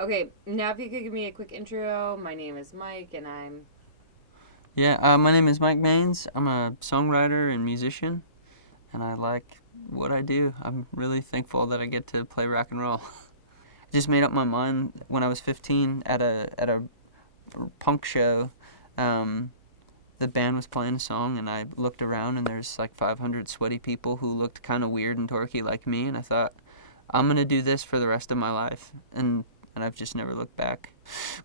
Okay, now if you could give me a quick intro. My name is Mike, and I'm. Yeah, my name is Mike Baines. I'm a songwriter and musician, and I like what I do. I'm really thankful that I get to play rock and roll. I just made up my mind when I was 15 at a punk show. Um, the band was playing a song, and I looked around, and there's like 500 sweaty people who looked kind of weird and dorky like me, and I thought, I'm gonna do this for the rest of my life, and I've just never looked back.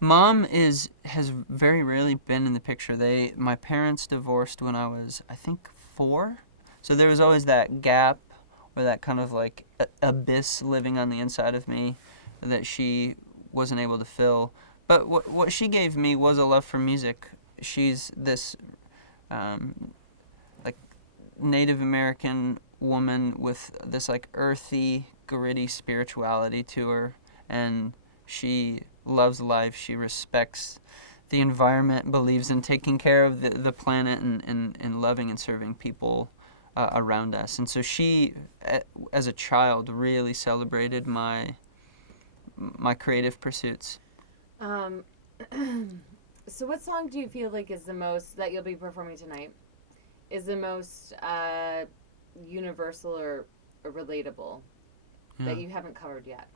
Mom has very rarely been in the picture. My parents divorced when I was, I think, 4, so there was always that gap or that kind of like abyss living on the inside of me that she wasn't able to fill. But what she gave me was a love for music. She's this um, like Native American woman with this like earthy, gritty spirituality to her, and she loves life. She respects the environment, believes in taking care of the planet, and loving and serving people around us. And so she, as a child, really celebrated my creative pursuits. Um, so what song do you feel like is the most that you'll be performing tonight? Is the most universal or relatable Yeah, that you haven't covered yet,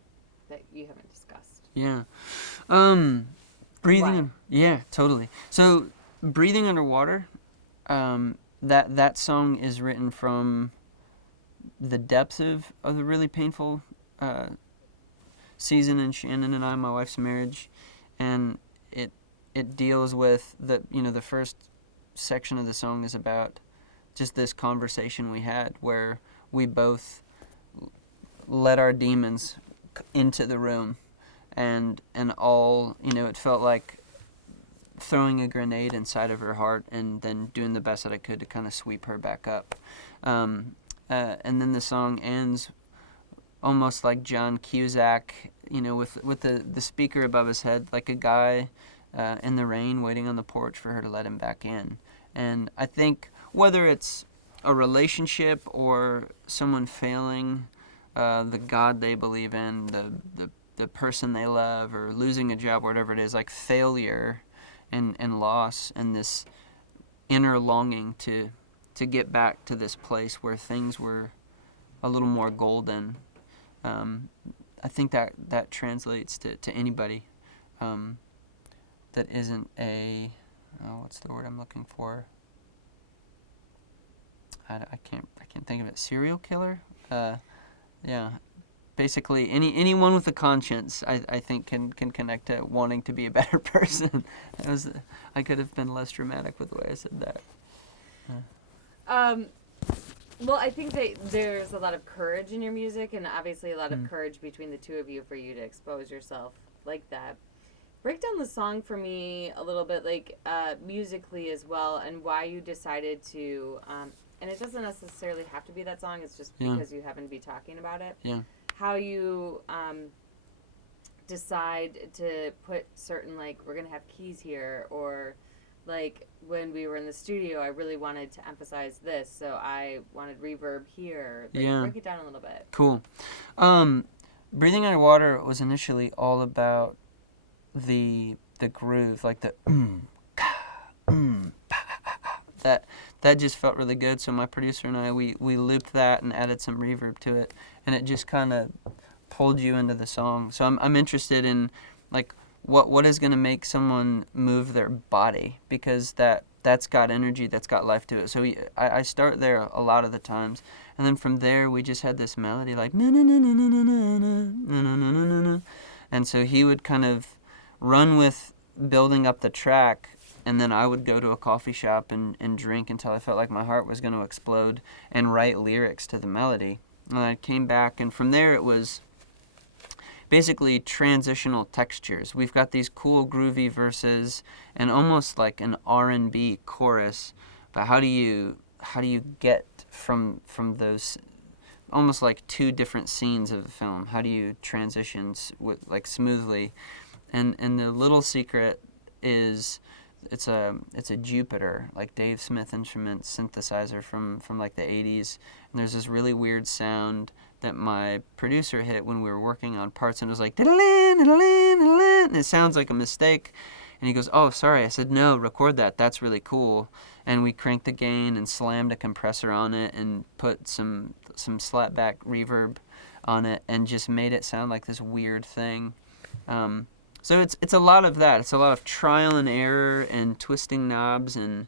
that you haven't discussed, yeah. Um, and breathing. why? Yeah, totally. So, breathing underwater. That song is written from the depths of the really painful uh, season in Shannon and I, my wife's marriage, and it it deals with the first section of the song is about just this conversation we had where we both let our demons into the room, and all it felt like throwing a grenade inside of her heart and then doing the best that I could to kind of sweep her back up. And then the song ends almost like John Cusack, with the speaker above his head, like a guy in the rain waiting on the porch for her to let him back in. And I think whether it's a relationship or someone failing the God they believe in, the person they love, or losing a job, whatever it is, like failure and loss and this inner longing to get back to this place where things were a little more golden. um, I think that translates to anybody um, that isn't what's the word I'm looking for? I can't think of it. Serial killer. Yeah. Basically, anyone with a conscience, I think can connect to wanting to be a better person. I could have been less dramatic with the way I said that. Um, well, I think that there's a lot of courage in your music, and obviously a lot of Mm. courage between the two of you for you to expose yourself like that. Break down the song for me a little bit, like musically as well, and why you decided to. And it doesn't necessarily have to be that song. It's just Yeah, because you happen to be talking about it. yeah, How you decide to put certain, like, we're gonna have keys here, or like when we were in the studio, I really wanted to emphasize this, so I wanted reverb here. Like, yeah. break it down a little bit. Cool. Um, Breathing underwater was initially all about the groove, like the that that just felt really good. So my producer and I we looped that and added some reverb to it, and it just kind of pulled you into the song. So I'm interested in like what is going to make someone move their body, because that's got energy, that's got life to it. So I start there a lot of the times, and then from there we just had this melody like na na na na na na na na na na na, and so he would kind of run with building up the track, and then I would go to a coffee shop and drink until I felt like my heart was going to explode and write lyrics to the melody. And I came back, and from there it was basically transitional textures. We've got these cool groovy verses and almost like an R&B chorus, but how do you get from those almost like two different scenes of the film? How do you transition like smoothly? And the little secret is it's a Jupiter, like Dave Smith instrument synthesizer from like the 80s, and there's this really weird sound that my producer hit when we were working on parts, and it was like it sounds like a mistake. And he goes, oh, sorry. I said, no, record that. That's really cool. And we cranked the gain and slammed a compressor on it and put some slapback reverb on it and just made it sound like this weird thing. So it's a lot of that. It's a lot of trial and error and twisting knobs and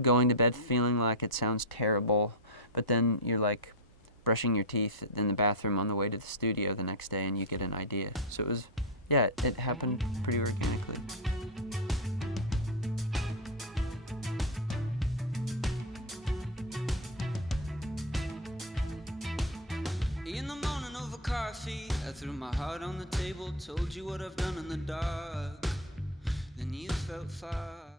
going to bed feeling like it sounds terrible. But then you're like brushing your teeth in the bathroom on the way to the studio the next day and you get an idea. So it was... yeah, it happened pretty organically. In the morning over coffee, I threw my heart on the table, told you what I've done in the dark. Then you felt far